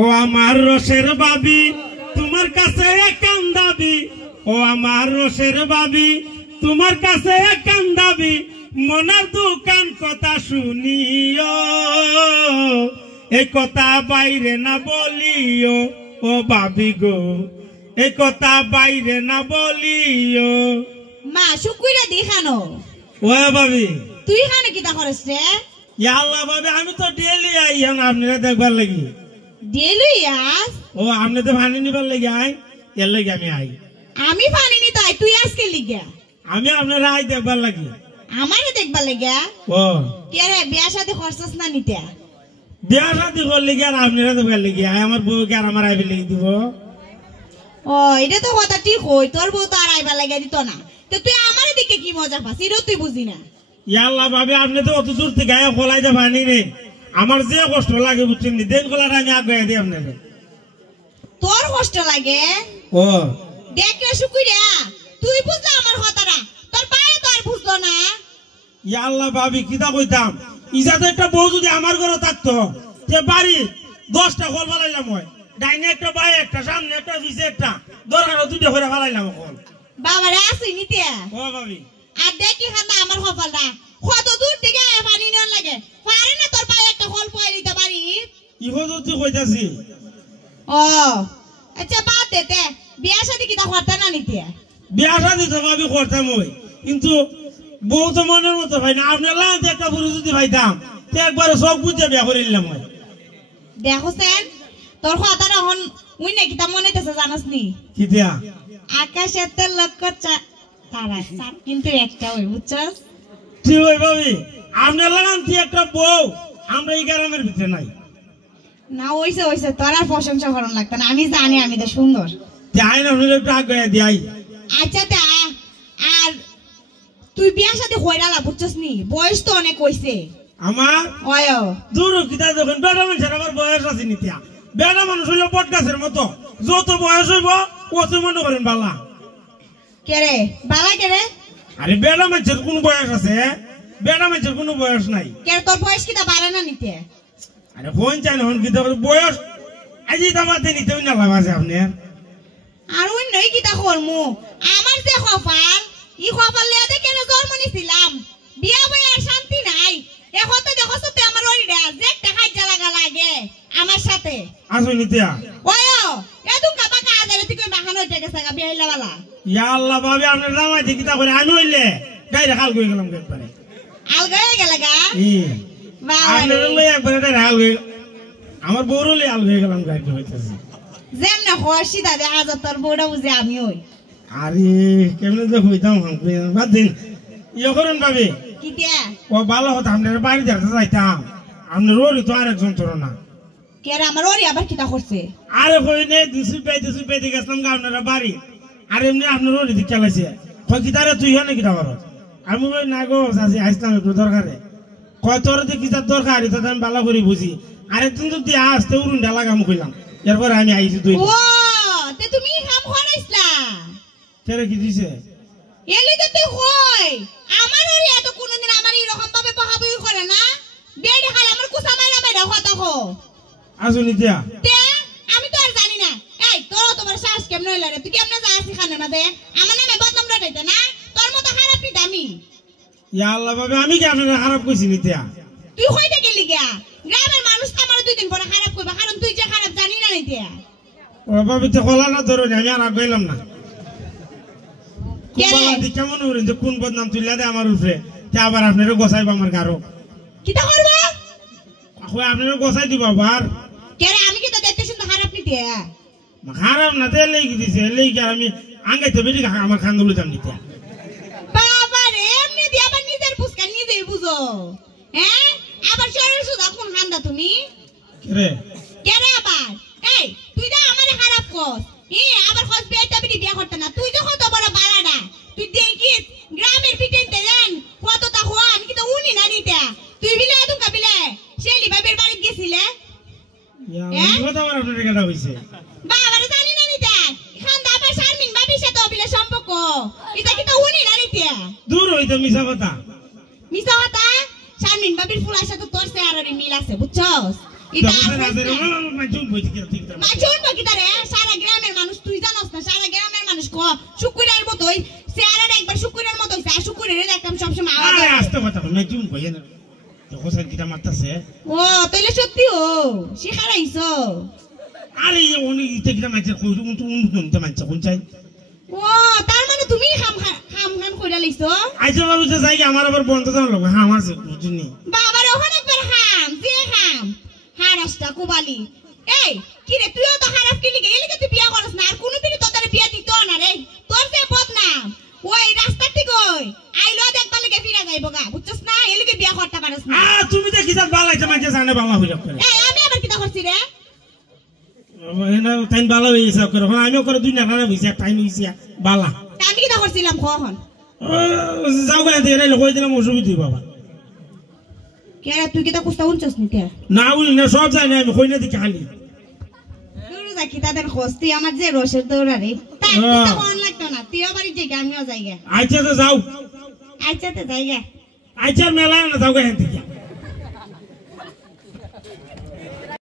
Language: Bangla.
ও আমার রসের বাবি তোমার কাছে কান দাবি, ও আমার রসের বাবি তোমার কাছে কান দাবি, মনের দোকান কথা শুনিও, এই কথা বাইরে না বলিও, ও বাবি গো এই কথা বাইরে না বলিও। মা শুকুইরা দেখানো ও বাবি তুই খানে কিতা করছ রে? আল্লাহ বাবি আমি তো ডেলি আই আপনারা দেখবার লাগি। ডেলি আস? ও আপনি তো পানি নিবার লাগি আই, এর লাগি আমি আই। আমি পানি নি তাই তুই আজকে লিগা? আমি আপনারা আই দেখবার লাগি। আমারে দেখবার লাগা? ও কে রে বিয়া শাদী করছস না নিতে? বিয়া শাদী করলে কি আর আপনারা দেখবার লাগি আই? আমার বউ কি আর আমার আইবে লাগি দিব? ও এটা তো কথা ঠিক হই, তোর বউ তো আর আইবা লাগা দিত না, তো তুই আমারে দিকে কি মজা পাস এটা তুই বুঝি না। আল্লাহ ভাবে আপনি তো অত দূর থেকে আয় খোলাইতে পানি নেই, আমার যে কষ্ট লাগে বুঝছেন নি, দেন খোলাটা আমি আগে দিই আপনাকে। তোর কষ্ট লাগে? ও দেখ রে শুকুইরা তুই বুঝলা আমার কথাটা, তোর পায়ে তো আর বুঝলো না। আল্লাহ ভাবি কিতা কইতাম, ইজাতে একটা বউ যদি আমার ঘরে থাকতো সে বাড়ি 10টা খোল ফালাইলাম, হয় ডাইনে একটা বাই একটা সামনে একটা পিছে একটা দরকার 2টা করে ফালাইলাম খোল। বাবারে আসি নিতে? ও ভাবি আর দেখি খানা আমার কপালটা কত দূর থেকে পানি নেওয়ার লাগে, পারে না তোর পায়ে একটা খোল পয়ে দিতে পারি? ইহো যদি কইতাছি। ও আচ্ছা বাদ দে, বিয়া শাদী কিতা করতে না নিতে? বিয়া শাদী তো ভাবি করতাম ওই, কিন্তু বউ তো মনের মতো ভাই না, আপনার লাইন একটা বুড়ি যদি ভাইতাম তো একবারে সব বুঝে বিয়া করে নিলাম। হয় দেখছেন তোর কথাটা হন উই না কিতা মনে হইতেছে জানাস নি? কি দিয়া আকাশের তো লক্ষ্য তারা সাত কিন্তু একটা ওই বুঝছস? ঠিক ওই ভাবি আপনার লাগান তুই একটা বউ আমরা এই গ্রামের ভিতরে নাই। না ওইসে ওইসে তোর আর প্রশংসা করন লাগতো না, আমি জানি আমি তো সুন্দর। যাই না একটু আগে দিয়াই। আচ্ছা তা আর তুই বিয়া শাদী হইরালা বুঝছস নি? বয়স তো অনেক হইছে আমার। ওয় দূর কিতা দেখুন বেড়া মানুষের আবার বয়স আছে নিতিয়া, বেড়া মানুষ হইলো বট গাছের মতো, যত বয়স হইব অত মনে করেন বালা। কে রে বালা কে রে? আরে বেড়া মানুষের কোন বয়স আছে? বেড়া মানুষের কোনো বয়স নাই। কে তোর বয়স কিতা বাড়ে না নিতে? আরে ফোন চাই না কিতা বয়স আজি দামাতে নিতে না লাভ আছে আপনার। আর ওই নই কিতা করমু, আমার যে কপাল ই কপাল লিয়া দেখে জন্ম নিছিলাম, বিয়া বই আর শান্তি নাই। এখন তো দেখছ তুই আমার ওইডা যে একটা খাইজা লাগা লাগে আমার সাথে আসো নিতিয়া। ওয় এদু কাবা কাজে তুই কই বাহান হইতে গেছে গা বিয়া হইলা বালা। ইয়া আল্লাহ ভাবি আপনার দামাতে কিতা করে আমি হইলে গাইরে খাল কই গেলাম একবারে। আলগায় গেল গা? আপনার লই একবারে হাল হয়ে আমার বউর লই হাল হয়ে গেলাম গাইতে হইতেছে। যেমনে হসি দাদা আজ তোর বউটা বুঝে আমি ওই। আরে কেমনে যে হইতাম বাদ দিন ইয়ে করেন ভাবি। কি দিয়া ও ভালো হতো আপনার বাড়ি যাতে যাইতাম, আপনার ওরই তো আরেকজন তোর না। কে রে আমার ওরি আবার কিতা করছে? আরে কই নে দুসু পাইতে গেছিলাম আপনারা বাড়ি, আর এমনি আপনার ওরই দিক চালাইছে কয় কিতারে তুই হনে কিতা করো? আমি কই না গো চাচি আসলাম একটু দরকারে। কয় তোর যে কিতার দরকার এটা আমি ভালো করে বুঝি, আরে তুমি তো দিয়ে আসতে উড়ুন ঢালা কাম কইলাম, এরপরে আমি আইছি তুই। ও তে তুমি কাম করাইছলা? কেরে কি দিছে? এলি তো তুই কই আমার ওরি এত কোনদিন আমার এরকম ভাবে বহাবই করে না, বেড়ে খাই আমার কুসা মাইরা বাইরা কথা কো। আসো নিতিয়া। তে আমি তো আর জানি না। এই তোর তোমার শ্বাস কেমন হইলা রে? তুই কেমনে যাস খানের মাঝে আমার নামে বদনাম রটাইতে না? তোর মতো খারাপ কি দামি? ইয়া আল্লাহ ভাবে আমি কি আপনারা খারাপ কইছি নিতিয়া? তুই কইতে গেলি গা? গ্রামের মানুষ তো আমার 2 দিন পরে খারাপ কইবা, কারণ তুই যে খারাপ জানি না নিতিয়া। ও ভাবে তো কলা না ধরো আমি আর কইলাম না। কুবালা দি কেমন হইরেন যে কোন বদনাম তুইলা দে আমার উপরে, তে আবার আপনারা গোছাইব আমার গারো। কিটা করবা? কই আপনারা গোছাই দিব আবার। কে রে আমি কি তো দেখতে শুনতে খারাপ নিতে? খারাপ না তে লেগে দিছে, লেগে আর আমি আঙ্গাইতে বেরি আমার খান্দুলে যাম নিতিয়া। বাবা রে এমনি দি আবার নিজের পুস্কা নিজেই বুঝো। হ্যাঁ আবার শরীর সুদা কোন হান্দা তুমি? কেরে কেরে আবার? এই তুই যা আমারে খারাপ কর, আবার খোঁজ বিয়েটা বিয়া করতে না। তুই যখন তো বড় বাড়াডা তুই দেখিস গ্রামের পিটেনতে জান কতটা হওয়া আমি কিন্তু উনি না নিতে। তুই বিলে আদু কাবিলে শেলি বাবের বাড়ি গেছিলে? কথা আমার আপনার কেটা হইছে বাবারে জানি না নিতে খান্দা আবার শারমিন বাবির সাথে অবিলে সম্পর্ক, এটা কিন্তু উনি না নিতে। দূর হইতো মিছা কথা। মিছা কথা? শারমিন বাবির ফুলার সাথে তোর চেহারার মিল আছে বুঝছস? এটা মাইজুন বই ঠিক ঠিক মাঝুন বাকিটারে সারা গ্রামের মানুষ তুই জানোস না সারা গ্রামের মানুষ শুকুরের মতোই চেহারার একবার শুকুরের মতো হইছে আর শুকুরের দেখতাম সবসময় আওয়াজ আরে আস্তে কথা মাইজুন বই না দেখো স্যার কিটা মারতাছে ও তাইলে সত্যি ও শিখারাইছো আরে উনি ইতে কিটা মাইছে কই তুমি তো মাইছে কোন চাই ও তার মানে তুমি খাম কইরা লইছো আইছে বাবু যে যাই আমার আবার বন্ধ দাও লোক হ্যাঁ আমার বুঝিনি বাবার ওখানে একবার খাম হারাসটা কুবালি এই কি রে তুইও তো খারাপ কি লিগে এলিগে তুই বিয়া করছ না আর কোন দিন তোদের বিয়া দিত না রে তোর যে বদনাম ওই রাস্তা ঠিক ওই আইলো দেখবা লাগে ফিরা যাইবো গা বুঝছস না এলিগে বিয়া করতে পারছ না তুমি দেখি যা বালাইতে মাঝে জানে বালা হইরা করে এই আমি আবার কি করছি রে এনা টাইম বালা হইছে করে এখন আমিও করে দুই না না হইছে টাইম হইছে বালা আমি কি করছিলাম কখন যাও গা এরে লই দিলাম অসুবিধা হই বাবা কে রে তুই কি তা কুস্তা উনছস নি কে না উনি না সব জানি আমি কই না দিকে খালি গুরু যাকি তাদের খোঁজ তুই আমার যে রসের দৌড়া রে তাই কুস্তা কোন লাগতো না তুইও বাড়ি যাই আমিও যাই গে আচ্ছা তো যাও আচ্ছা তো যাই গে আচ্ছা মেলা না যাও গা হেন থেকে